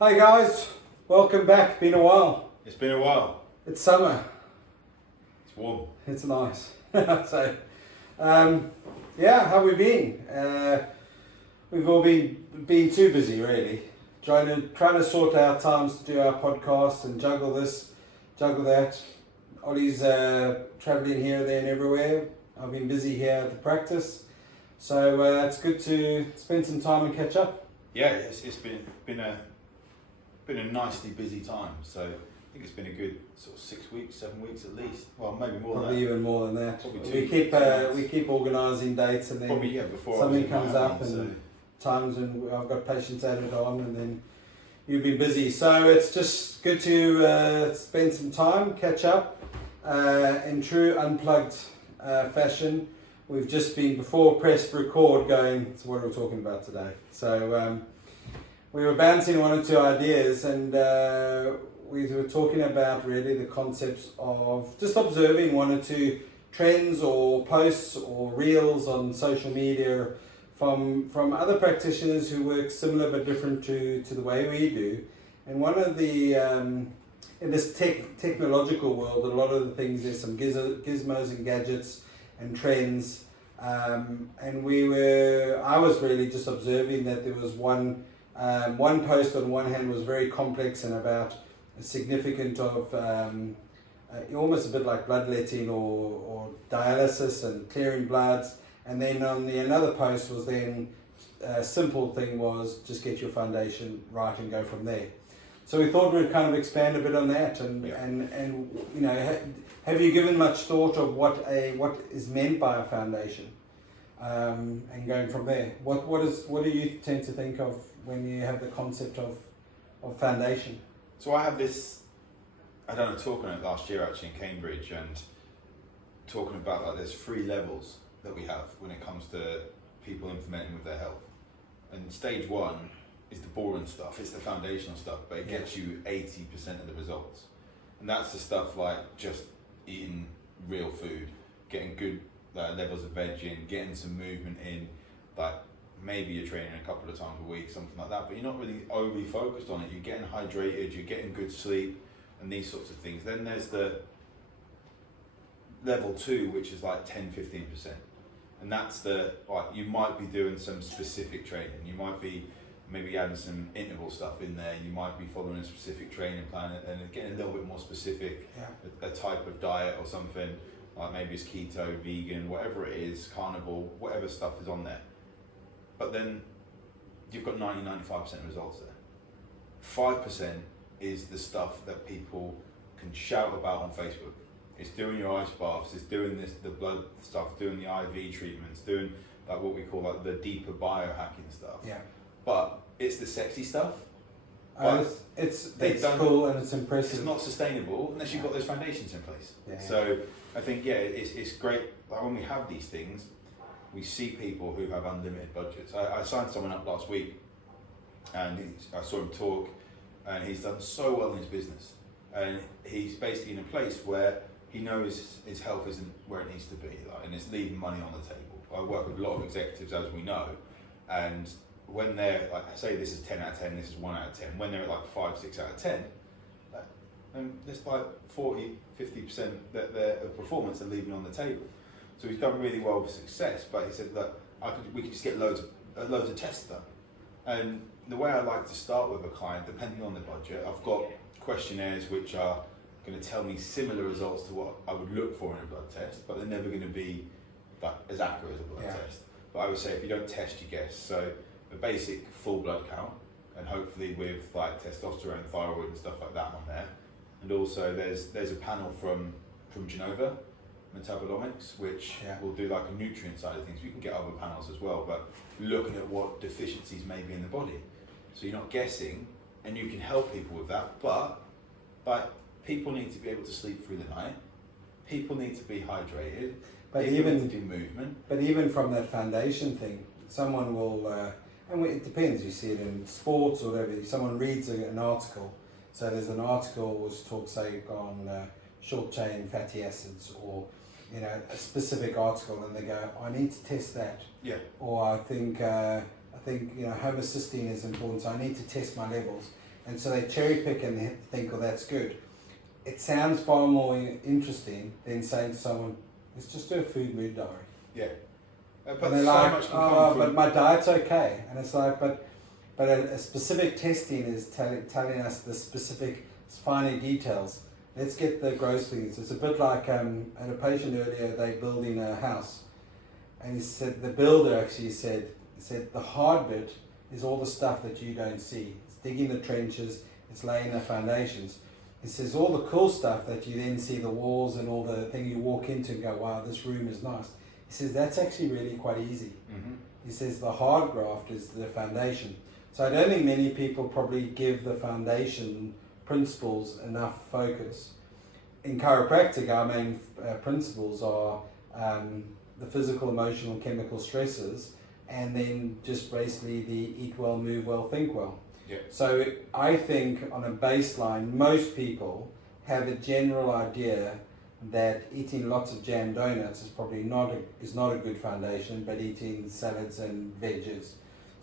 Hi guys, welcome back. Been a while. It's been a while. It's summer. It's warm. It's nice. So, yeah, how we been? We've all been too busy, really. Trying to sort out times to do our podcast and juggle this, juggle that. Ollie's traveling here, there, and everywhere. I've been busy here at the practice, so it's good to spend some time and catch up. Yeah, it's been a nicely busy time. So I think it's been a good sort of 6 weeks, 7 weeks at least. Well, maybe more Probably than that. even more than that. Probably We keep organising dates, and then before something comes up, so. and times when I've got patients added on, and then you've been busy. So it's just good to spend some time, catch up in true unplugged fashion. We've just been before press record going, so what are we talking about today? So we were bouncing one or two ideas, and we were talking about really the concepts of just observing one or two trends or posts or reels on social media from other practitioners who work similar but different to the way we do. And one of the in this technological world, a lot of the things, there's some gizmos and gadgets and trends, and I was really just observing that there was one post on one hand was very complex and about a significant of almost a bit like bloodletting or dialysis and clearing bloods, and then on the another post was then a simple thing was just get your foundation right and go from there. So we thought we'd kind of expand a bit on that, and you know, have you given much thought of what is meant by a foundation, and going from there? What do you tend to think of when you have the concept of foundation? So I have this. I done a talk on it last year actually in Cambridge, and talking about like there's 3 levels that we have when it comes to people implementing with their health. And stage 1 is the boring stuff, it's the foundational stuff, but it gets you 80% of the results. And that's the stuff like just eating real food, getting good levels of veg in, getting some movement in, like maybe you're training a couple of times a week, something like that, but you're not really overly focused on it. You're getting hydrated, you're getting good sleep, and these sorts of things. Then there's the level 2, which is like 10-15%. And that's you might be doing some specific training. You might be maybe adding some interval stuff in there. You might be following a specific training plan and getting a little bit more specific, a type of diet or something, like maybe it's keto, vegan, whatever it is, carnivore, whatever stuff is on there. But then you've got 90-95% results there. 5% is the stuff that people can shout about on Facebook. It's doing your ice baths, it's doing the blood stuff, doing the IV treatments, doing like what we call like the deeper biohacking stuff. Yeah. But it's the sexy stuff. It's cool and it's impressive. It's not sustainable unless you've got those foundations in place. Yeah. So I think it's great. Like when we have these things, we see people who have unlimited budgets. I signed someone up last week, and I saw him talk, and he's done so well in his business, and he's basically in a place where he knows his health isn't where it needs to be, like, and it's leaving money on the table. I work with a lot of executives, as we know, and when they're like, say this is 10 out of 10, this is 1 out of 10, when they're at like 5, 6 out of 10, and there's like 40-50% that of performance are leaving on the table. So he's done really well with success, but he said that we could just get loads of tests done. And the way I like to start with a client, depending on the budget, I've got questionnaires which are going to tell me similar results to what I would look for in a blood test, but they're never going to be like as accurate as a blood test. But I would say if you don't test, you guess. So a basic full blood count, and hopefully with like testosterone, thyroid and stuff like that on there. And also there's a panel from Genova Metabolomics, which will do like a nutrient side of things. We can get other panels as well, but looking at what deficiencies may be in the body. So you're not guessing, and you can help people with that, but people need to be able to sleep through the night. People need to be hydrated. But people need to do movement. But even from that foundation thing, someone will, and it depends, you see it in sports or whatever, someone reads an article. So there's an article which talks, say, on short chain fatty acids, or a specific article, and they go, I need to test that. Yeah. Or I think homocysteine is important, so I need to test my levels. And so they cherry pick and they think, oh, that's good. It sounds far more interesting than saying to someone, let's just do a food mood diary. Yeah. And they're like, oh, but my diet's okay. And it's like, but a specific testing is telling us the specific finer details. Let's get the gross things. It's a bit like, I had a patient earlier, they building a house. And he said, the builder actually said the hard bit is all the stuff that you don't see. It's digging the trenches, it's laying the foundations. He says all the cool stuff that you then see, the walls and all the thing you walk into and go, wow, this room is nice. He says that's actually really quite easy. Mm-hmm. He says the hard graft is the foundation. So I don't think many people probably give the foundation principles enough focus. In chiropractic, our main principles are the physical, emotional, chemical stresses, and then just basically the eat well, move well, think well. Yeah. So I think on a baseline, most people have a general idea that eating lots of jam donuts is probably not a good foundation, but eating salads and veggies.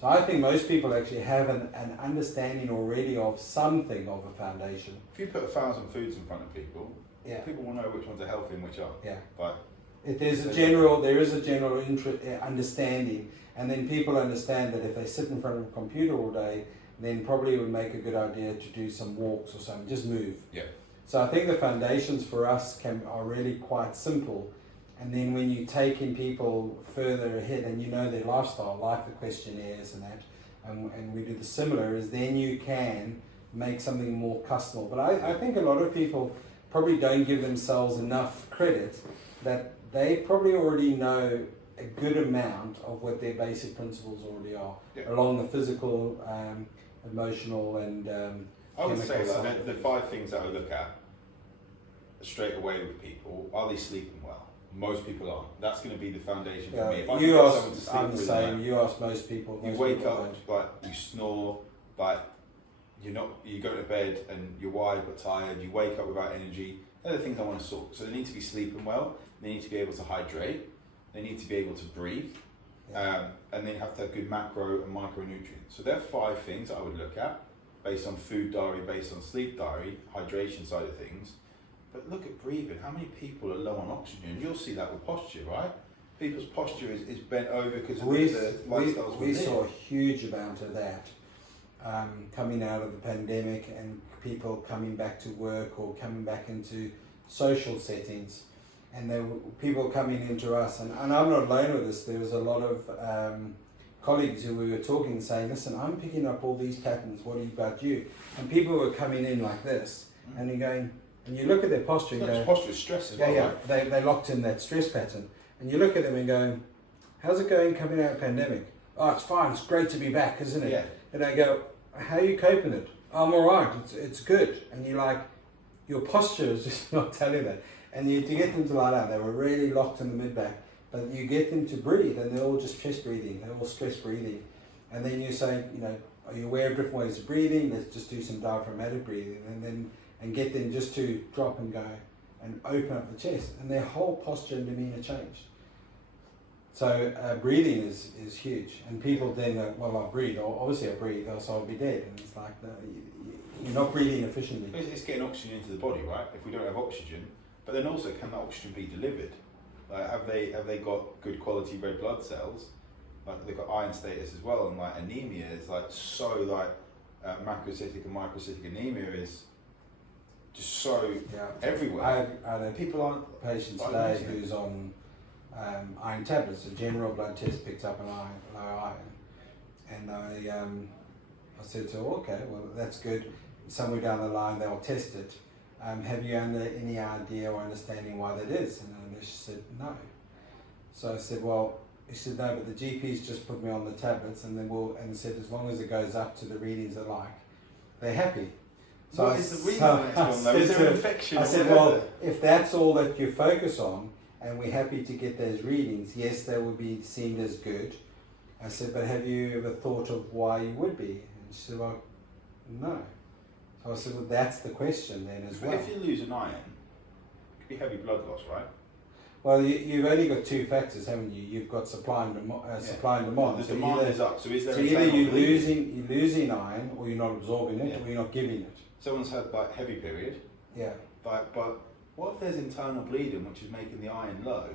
So I think most people actually have an understanding already of something of a foundation. If you put 1,000 foods in front of people, Yeah. people will know which ones are healthy and which aren't. Yeah. But There is a general understanding, and then people understand that if they sit in front of a computer all day, then probably it would make a good idea to do some walks or something, just move. Yeah. So I think the foundations for us are really quite simple, and then when you take in people further ahead and you know their lifestyle, like the questionnaires and that, and we do the similar, is then you can make something more customized. But I think a lot of people probably don't give themselves enough credit that they probably already know a good amount of what their basic principles already are, Yeah. along the physical, emotional, and I would say chemical that side. the 5 things that I look at straight away with people: are they sleeping well? Most people aren't. That's going to be the foundation for me. If I can You get ask, someone to sleep I'm the through same. the night, You ask most people. you most wake people up don't. like you snore, like you go to bed and you're wired but tired. You wake up without energy. They're the things I want to sort. So they need to be sleeping well. They need to be able to hydrate. They need to be able to breathe. And they have to have good macro and micronutrients. So there are 5 things I would look at based on food diary, based on sleep diary, hydration side of things. But look at breathing. How many people are low on oxygen? You'll see that with posture, right? People's posture is bent over because of the lifestyles we we live. saw a huge amount of that coming out of the pandemic, and people coming back to work or coming back into social settings. And there were people coming into us, and I'm not alone with this. There was a lot of colleagues who we were talking, saying, listen, I'm picking up all these patterns, what about you? And people were coming in like this, and you're going, and you look at their posture and go, Posture is stress as well, right? they locked in that stress pattern. And you look at them and go, how's it going coming out of the pandemic? Oh, it's fine, it's great to be back, isn't it? Yeah. And I go, how are you coping it? I'm all right, it's good. And you're like, your posture is just not telling that. And to get them to lie down, they were really locked in the mid-back. But you get them to breathe, and they're all just chest breathing, they're all stress breathing. And then you say, are you aware of different ways of breathing? Let's just do some diaphragmatic breathing, and get them just to drop and go and open up the chest. And their whole posture and demeanor changed. So breathing is huge. And people then go, well, I'll breathe. Obviously I breathe, else I'll be dead. And it's like, no, you're not breathing efficiently. It's getting oxygen into the body, right? If we don't have oxygen, but then also, can that oxygen be delivered? Like, have they got good quality red blood cells? Like, they've got iron status as well, and like anemia is like so macrocytic and microcytic anemia is just so everywhere. I had a People aren't patient today who's on iron tablets. A general blood test picked up an low iron, and I said to her, okay, well that's good. Somewhere down the line they'll test it. Have you any idea or understanding why that is? And she said, no. So I said, well, he said, no, but the GP's just put me on the tablets, and and said, as long as it goes up to the readings they like, they're happy. So what is the reason is there an infection? I said, well, if that's all that you focus on, and we're happy to get those readings, yes, they will be seen as good. I said, but have you ever thought of why you would be? And she said, well, no. So I said, well, that's the question then as well. If you lose an iron, it could be heavy blood loss, right? Well, you've only got two factors, haven't you? You've got supply and demand. The So demand either, is up. So is there so a either trend you're on bleeding? losing iron, or you're not absorbing it, Yeah. or you're not giving it. Someone's had like heavy period, Yeah. but what if there's internal bleeding which is making the iron low,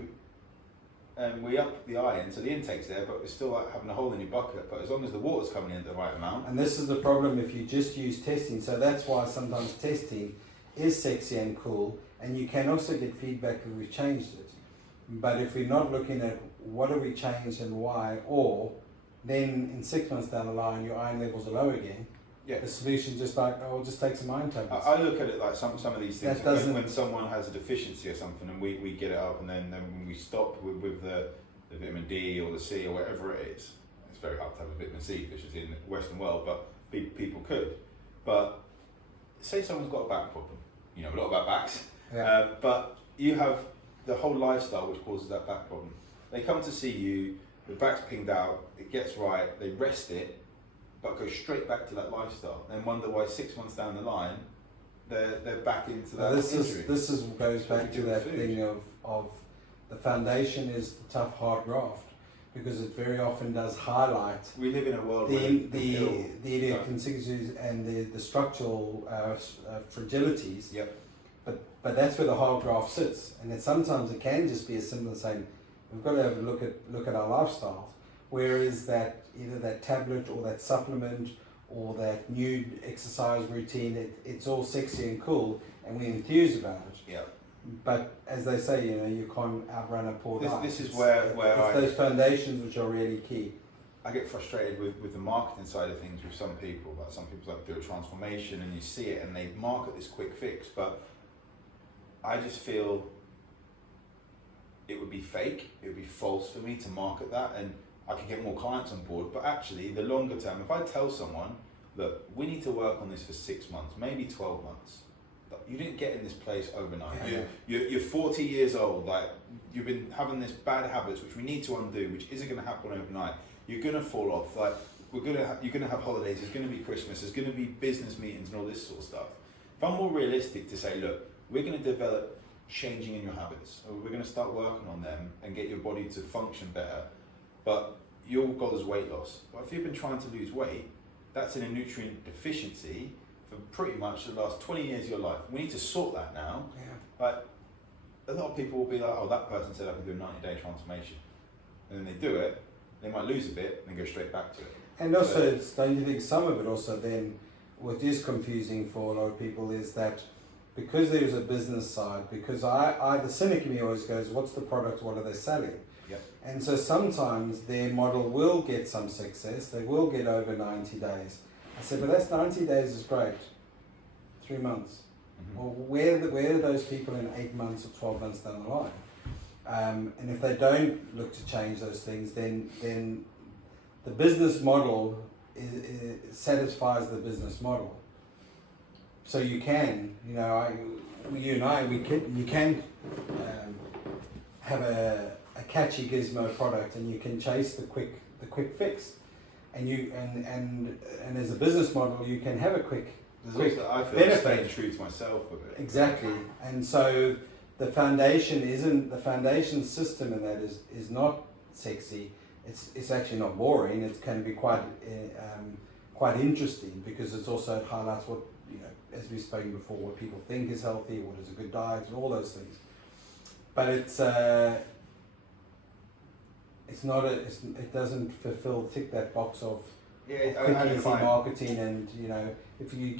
and we up the iron, so the intake's there, but we're still like having a hole in your bucket. But as long as the water's coming in at the right amount. And this is the problem if you just use testing. So that's why sometimes testing is sexy and cool, and you can also get feedback if we've changed it. But if we're not looking at what have we changed and why, or then in 6 months down the line your iron levels are low again, Yeah. the solution just like, oh, we'll just take some iron tablets. I look at it like some of these things, That doesn't- when someone has a deficiency or something and we get it up, and then when we stop with the vitamin D or the C or whatever it is, it's very hard to have a vitamin C deficiency in the Western world, but people could. But say someone's got a back problem, you know a lot about backs, Yeah. but you have the whole lifestyle which causes that back problem. They come to see you, the back's pinged out, it gets right, they rest it, but go straight back to that lifestyle, then wonder why 6 months down the line they're back into that injury. This goes It's what back we to do that with food. thing of the foundation is the tough hard graft, because it very often does highlight We live in a world where the idiosyncrasies and the structural fragilities. Yep. But that's where the hard graft sits, and sometimes it can just be as simple as saying we've got to have a look at our lifestyles. Whereas that either that tablet or that supplement or that new exercise routine, it's all sexy and cool, and we're enthused about it. Yeah. But as they say, you can't outrun a poor diet. This is where it's those foundations which are really key. I get frustrated with the marketing side of things with some people. Like some people like do a transformation and you see it and they market this quick fix, but I just feel it would be fake, it would be false for me to market that, and I could get more clients on board. But actually, the longer term, if I tell someone, look, we need to work on this for 6 months, maybe 12 months. You didn't get in this place overnight. Yeah. You're 40 years old. Like you've been having this bad habits, which we need to undo, which isn't going to happen overnight. You're going to fall off. Like you're going to have holidays. There's going to be Christmas. There's going to be business meetings and all this sort of stuff. If I'm more realistic to say, look, we're going to develop changing in your habits. Or we're going to start working on them and get your body to function better. But your goal is weight loss. But if you've been trying to lose weight, that's in a nutrient deficiency for pretty much the last 20 years of your life. We need to sort that now. Yeah. Like, a lot of people will be like, oh, that person said I can do a 90-day transformation. And then they do it, they might lose a bit and go straight back to it. And also, don't you think some of it also then, what is confusing for a lot of people is that because there's a business side, because the cynic in me always goes, what's the product, what are they selling? Yep. And so sometimes their model will get some success, they will get over 90 days. I said, but that's 90 days is great, 3 months. Mm-hmm. Well, where are those people in 8 months or 12 months down the line? And if they don't look to change those things, then the business model satisfies the business model. So you can, you and I, you can have a catchy gizmo product, and you can chase the quick fix, and as a business model, you can have a quick I feel benefit. staying true to myself with it. Exactly, and so the foundation system in that is not sexy. It's actually not boring. It can be quite interesting, because it's also it highlights what, as we've spoken before, what people think is healthy, what is a good diet, and all those things. But it doesn't tick that box of quick easy marketing, and if you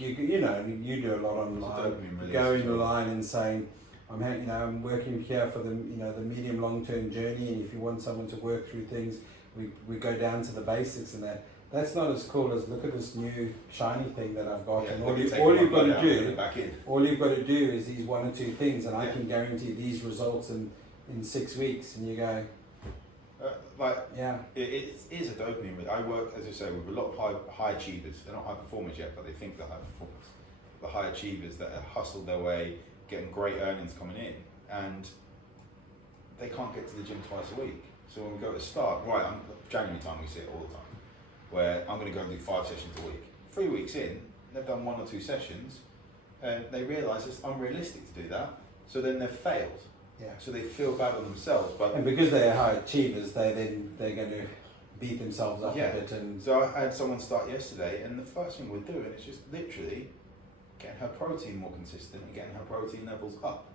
do a lot online, going online and saying I'm working here for the the medium long term journey, and if you want someone to work through things, we go down to the basics, and that's not as cool as look at this new shiny thing that I've got, and all you've got to do is these 1 or 2 things, and I can guarantee these results in 6 weeks, and you go. It is a dopamine. I work, as I say, with a lot of high achievers. They're not high performers yet, but they think they're high performers. The high achievers that have hustled their way, getting great earnings coming in, and they can't get to the gym twice a week. So when we go to start, January time we see it all the time, where I'm going to go and do 5 sessions a week. 3 weeks in, they've done 1 or 2 sessions, and they realise it's unrealistic to do that. So then they've failed. Yeah. So they feel bad on themselves, but And because they're high achievers, they're going to beat themselves up yeah. a bit. And So I had someone start yesterday, and the first thing we're doing is just literally getting her protein more consistent and getting her protein levels up.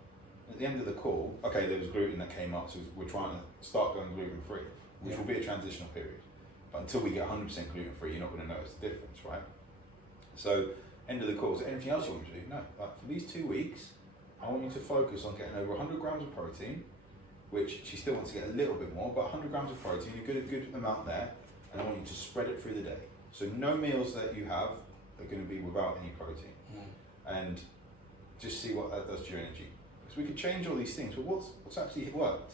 At the end of the call, okay, there was gluten that came up, so we're trying to start going gluten free, which will be a transitional period. But until we get 100% gluten free, you're not going to notice the difference, right? So, end of the call, is there anything else you want me to do? No. Like for these 2 weeks, I want you to focus on getting over 100 grams of protein, which she still wants to get a little bit more, but 100 grams of protein, a good amount there, and I want you to spread it through the day. So no meals that you have are going to be without any protein. And just see what that does to your energy. Because we could change all these things, but what's actually worked?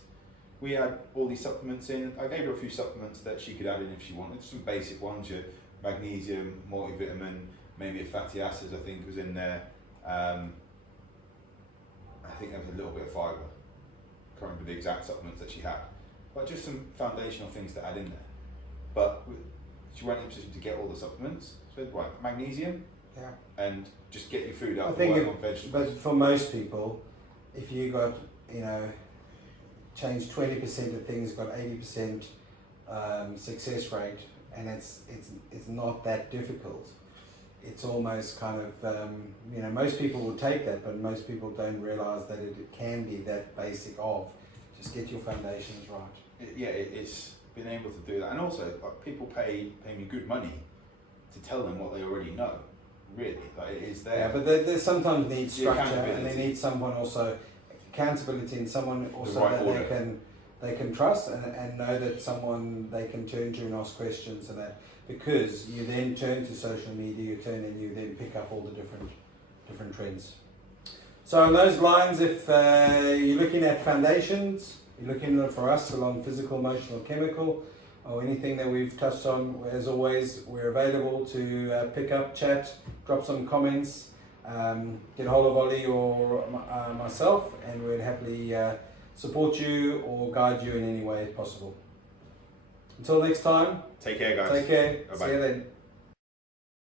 We had all these supplements in. I gave her a few supplements that she could add in if she wanted. Some basic ones, your magnesium, multivitamin, maybe a fatty acids I think was in there. I think there was a little bit of fibre. Can't remember the exact supplements that she had. But just some foundational things to add in there. But she went into to get all the supplements. So right, magnesium, and just get your food up. I think, on vegetables. but for most people, if you got change 20% of things, got 80% success rate, and it's not that difficult. It's almost kind of most people will take that, but most people don't realise that it can be that basic of just get your foundations right. It's been able to do that, and also people pay me good money to tell them what they already know. Really, like it is there. Yeah, but they sometimes need structure, and they accountability. need someone also accountability, and someone also right that order. they can trust and know that someone they can turn to and ask questions and that, because you then turn to social media, you then pick up all the different trends. So on those lines, if you're looking at foundations, you're looking for us along physical, emotional, chemical, or anything that we've touched on, as always, we're available to pick up, chat, drop some comments, get hold of Ollie or myself, and we'd happily support you or guide you in any way possible. Until next time, Take care, guys. take care. Bye-bye. See you then.